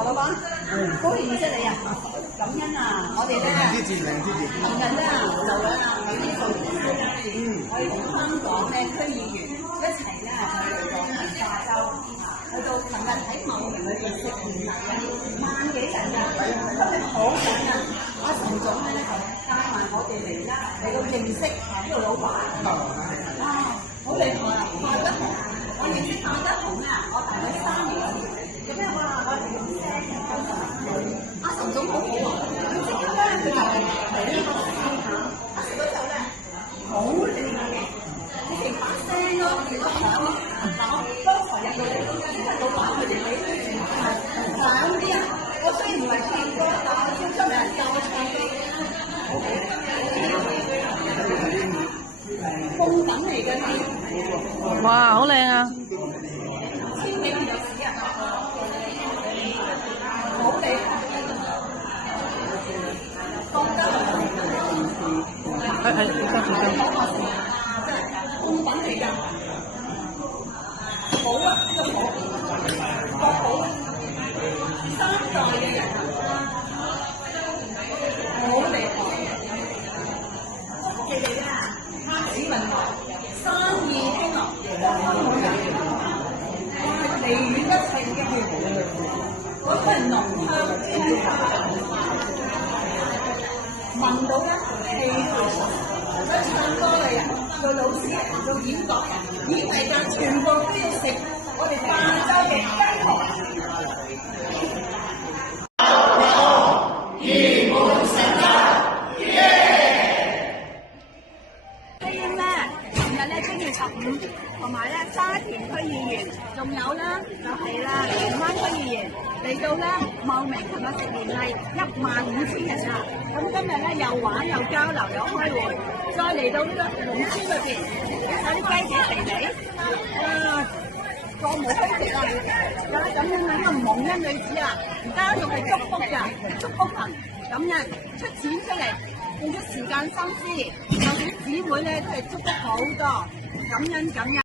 何老闆，高興認識你啊！感恩啊！我哋咧，琴日咧就咧喺呢度我哋同香港咧區議員一齊咧就嚟到文化週去到琴日喺茂名裏邊食年禮萬幾人㗎，真係好緊啊！阿陳總咧就帶埋我哋嚟啦，嚟到認識呢個老闆，好厲害啊！范德洪，我認識范德洪啊，我大概3年咁樣哇！我哋用聲嘅溝通，阿陳總好好喎，佢即刻咧佢就嚟呢個試下，食咗之後咧好靚嘅，你成把聲咯，成個響咯。嗱我剛才入到嚟，即刻老闆佢哋俾響啲啊！我雖然唔係唱歌，但係超級有人教我唱歌嘅，風等嚟嘅呢。哇，好靚啊！千幾年歷史啊！好厲害，放得係供品嚟㗎，好啊！呢個好，國寶3代嘅人，好厲害！祝你哋啊，開始運來，生意興隆，好人，離遠一切嘅嗰份濃香飄聞到咧氣到熟，想唱歌嘅人、做老師人、做演講人、演藝界全部都要食我哋泛舟嘅雞河。琴日咧7月15，同埋咧沙田區議員，仲有咧就係啦荃灣區議員嚟到咧茂名，琴日食年例15000人啊！咁今日咧又玩又交流又開會，再嚟到呢個農村裏邊，有啲雞仔肥仔，座無虛席啊！有啲咁樣嘅呢個蒙恩女子啊，而家仲係祝福㗎，祝福群咁樣出錢出嚟。用咗時間心思，就算姊妹咧都係祝福好多，感恩感恩。